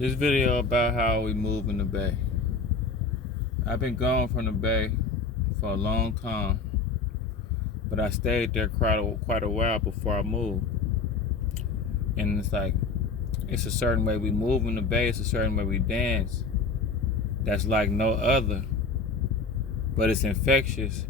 This video about how we move in the Bay. I've been gone from the Bay for a long time, but I stayed there quite a while before I moved. And it's like, it's a certain way we move in the Bay, it's a certain way we dance that's like no other, but it's infectious.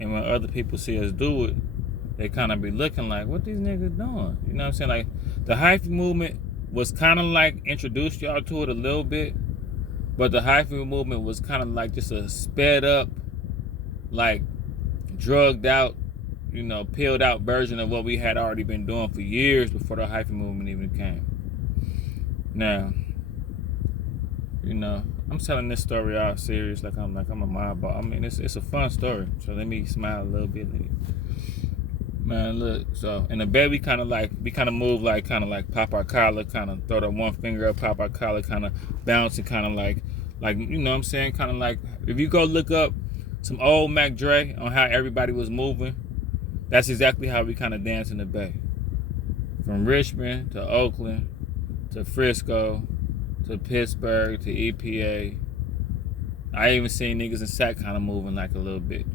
And when other people see us do it, they kind of be looking like, what these niggas doing? You know what I'm saying? Like, the hyphy movement was kind of like introduced y'all to it a little bit, but the hyphy movement was kind of like just a sped up, like drugged out, peeled out version of what we had already been doing for years before the hyphy movement even came. Now, I'm telling this story all serious, like I'm a mob boss. I mean, it's a fun story, so let me smile a little bit. Man, look, so in the bed we kind of move like pop our collar, kind of throw the one finger up, pop our collar, kind of bounce and kind of like you know what I'm saying, kind of like if you go look up some old Mac Dre on how everybody was moving, that's exactly how we kind of dance in the Bay. From Richmond to Oakland to Frisco to Pittsburgh to EPA. I even seen niggas in Sac kind of moving like a little bit.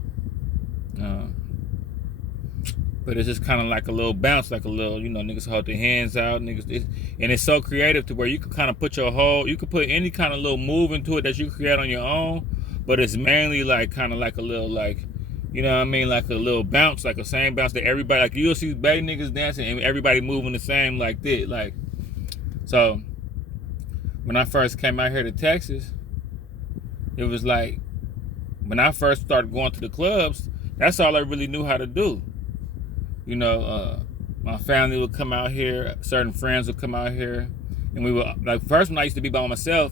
But it's just kind of like a little bounce, like a little, niggas hold their hands out, and it's so creative to where you can kind of put you could put any kind of little move into it that you create on your own, but it's mainly like kind of like a little, like, you know what I mean, like a little bounce, like a same bounce that everybody, like you'll see Bay niggas dancing and everybody moving the same like this, like. So when I first came out here to Texas, it was like, when I first started going to the clubs, that's all I really knew how to do. My family would come out here, certain friends would come out here, and we would, like, first when I used to be by myself,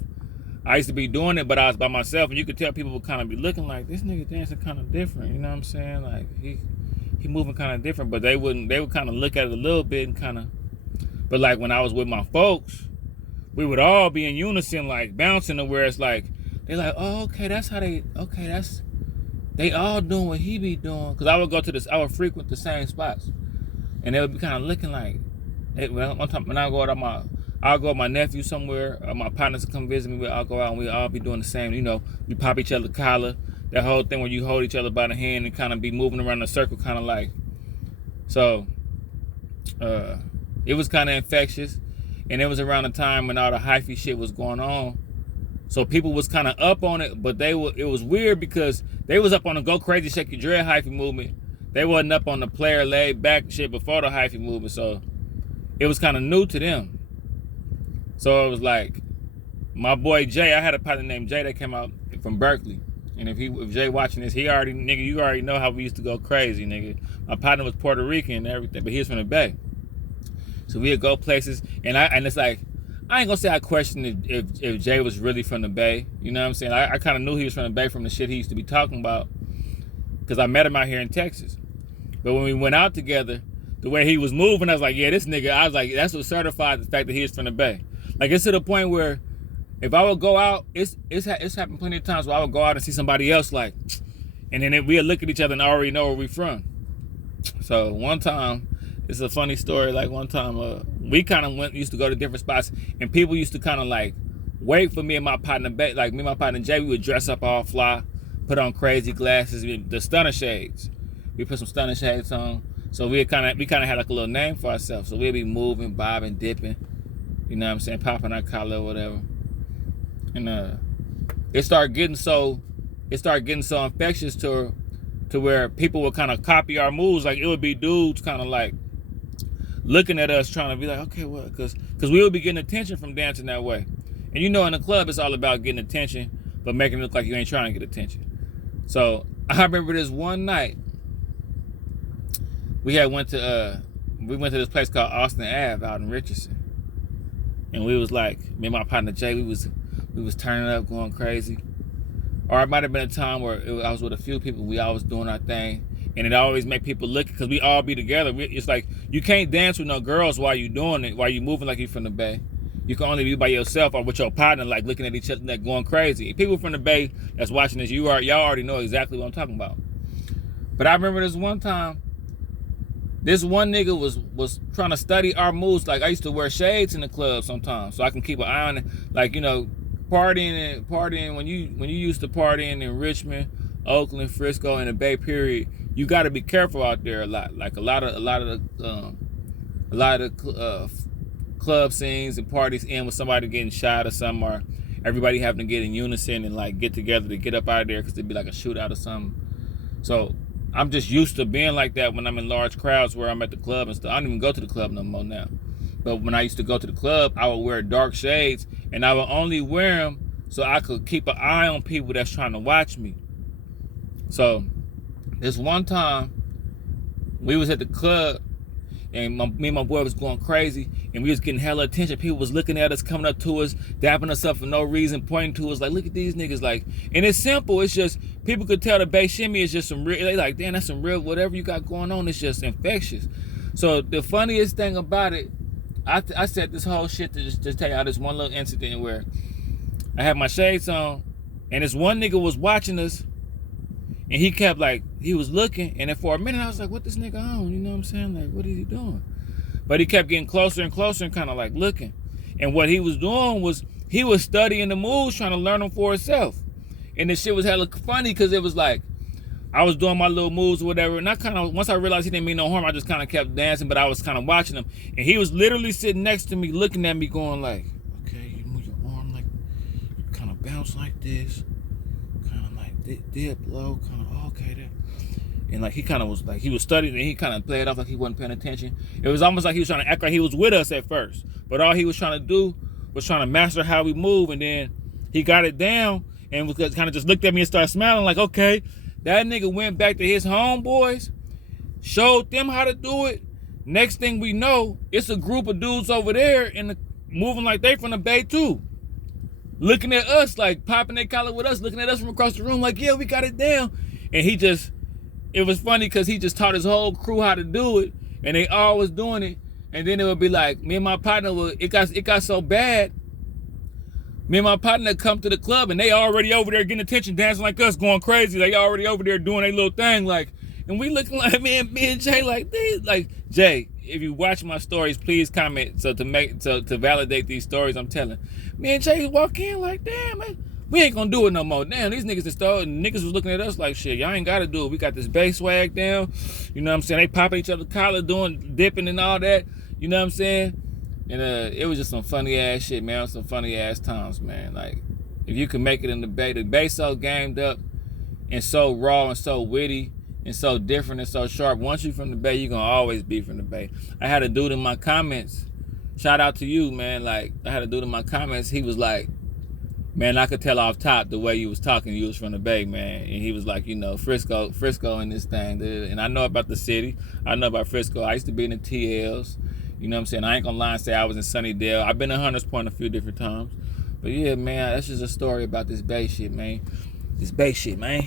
I used to be doing it, but I was by myself, and you could tell people would kind of be looking like, this nigga dancing kind of different, you know what I'm saying? Like, he moving kind of different, but they would kind of look at it a little bit and kind of, but like when I was with my folks, we would all be in unison, like bouncing to where it's like, they're like, oh, okay, they all doing what he be doing. Because I would frequent the same spots. And they would be kind of looking like, one time when I'll go with my nephew somewhere, or my partners will come visit me, I'll go out and we all be doing the same. We pop each other collar. That whole thing where you hold each other by the hand and kind of be moving around the circle, kind of like. So, it was kind of infectious. And it was around the time when all the hyphy shit was going on. So people was kind of up on it, but it was weird because they was up on the go crazy shake your dread hyphy movement. They wasn't up on the player laid back shit before the hyphy movement, so it was kind of new to them. So it was like, my boy Jay, I had a partner named Jay that came out from Berkeley, and if Jay watching this, you already know how we used to go crazy, nigga. My partner was Puerto Rican and everything, but he was from the Bay, so we'd go places, and it's like, I ain't gonna say I questioned if Jay was really from the Bay. You know what I'm saying? I kind of knew he was from the Bay from the shit he used to be talking about, because I met him out here in Texas. But when we went out together, the way he was moving, I was like, yeah, this nigga, I was like, that's what certified the fact that he is from the Bay. Like, it's to the point where if I would go out, it's happened plenty of times where I would go out and see somebody else, like, and then we'd look at each other and already know where we from. So one time, it's a funny story. Like one time, we kind of used to go to different spots, and people used to kind of like wait for me and my partner, like me and my partner Jay. We would dress up all fly, put on crazy glasses, the stunner shades. We put some stunner shades on, so we kind of had like a little name for ourselves. So we'd be moving, bobbing, dipping, you know what I'm saying, popping our collar or whatever. And it started getting so infectious to where people would kind of copy our moves. Like it would be dudes kind of like looking at us trying to be like, okay, what? Because we would be getting attention from dancing that way. And in the club, it's all about getting attention, but making it look like you ain't trying to get attention. So I remember this one night, we went to this place called Austin Ave out in Richardson. And we was like, me and my partner Jay, we was turning up, going crazy. Or it might have been a time where I was with a few people, we always doing our thing. And it always make people look, because we all be together. It's like, you can't dance with no girls while you doing it, while you moving like you from the Bay. You can only be by yourself or with your partner, like looking at each other, like going crazy. People from the Bay that's watching this, y'all already know exactly what I'm talking about. But I remember this one time, This one nigga was trying to study our moves. Like, I used to wear shades in the club sometimes, so I can keep an eye on it. Like, you know, partying when you used to partying in Richmond, Oakland, Frisco, and the Bay period, you got to be careful out there a lot. Like a lot of club scenes and parties end with somebody getting shot or something, or everybody having to get in unison and like get together to get up out of there because there'd be like a shootout or something. So I'm just used to being like that when I'm in large crowds where I'm at the club and stuff. I don't even go to the club no more now. But when I used to go to the club, I would wear dark shades, and I would only wear them so I could keep an eye on people that's trying to watch me. So this one time, we was at the club, and me and my boy was going crazy, and we was getting hella attention. People was looking at us, coming up to us, dapping us up for no reason, pointing to us like, look at these niggas. Like, and it's simple. It's just, people could tell the Bay Shimmy is just some real, they like, damn, that's some real, whatever you got going on, it's just infectious. So the funniest thing about it, I said this whole shit to just tell y'all this one little incident where I had my shades on, and this one nigga was watching us, and he kept like, he was looking, and then for a minute I was like, what this nigga on? You know what I'm saying? Like, what is he doing? But he kept getting closer and closer and kind of like looking. And what he was doing was, he was studying the moves, trying to learn them for himself. And this shit was hella funny because it was like, I was doing my little moves or whatever, and I kind of, once I realized he didn't mean no harm, I just kind of kept dancing, but I was kind of watching him. And he was literally sitting next to me, looking at me going like, okay, you move your arm like, you kind of bounce like this, kind of like dip low, kind of, okay, there. And like, he kind of was like, he was studying, and he kind of played off like he wasn't paying attention. It was almost like he was trying to act like he was with us at first, but all he was trying to do was trying to master how we move. And then he got it down and was kind of just looked at me and started smiling like, okay. That nigga went back to his homeboys, showed them how to do it. Next thing we know, it's a group of dudes over there and moving like they from the Bay too. Looking at us, like popping their collar with us, looking at us from across the room like, yeah, we got it down. And he just, it was funny because he just taught his whole crew how to do it, and they all was doing it. And then it would be like, me and my partner, it got so bad, me and my partner come to the club and they already over there getting attention, dancing like us, going crazy. They already over there doing their little thing, like, and we looking like me and Jay like this. Like, Jay, if you watch my stories, please comment so to validate these stories I'm telling. Me and Jay walk in like, damn, man, we ain't gonna do it no more. Damn, these niggas niggas was looking at us like, shit, y'all ain't gotta do it. We got this bass swag down. You know what I'm saying? They popping each other's collar, doing dipping and all that. You know what I'm saying? And it was just some funny ass shit, man. Some funny ass times, man. Like, if you can make it in the Bay so gamed up and so raw and so witty and so different and so sharp. Once you from the Bay, you're gonna always be from the Bay. I had a dude in my comments, shout out to you, man. Like, I had a dude in my comments, he was like, man, I could tell off top the way you was talking, you was from the Bay, man. And he was like, you know, Frisco in this thing, dude. And I know about the city. I know about Frisco. I used to be in the TLs. You know what I'm saying? I ain't gonna lie and say I was in Sunnydale. I've been in Hunters Point a few different times. But yeah, man, that's just a story about this Bay shit, man. This Bay shit, man.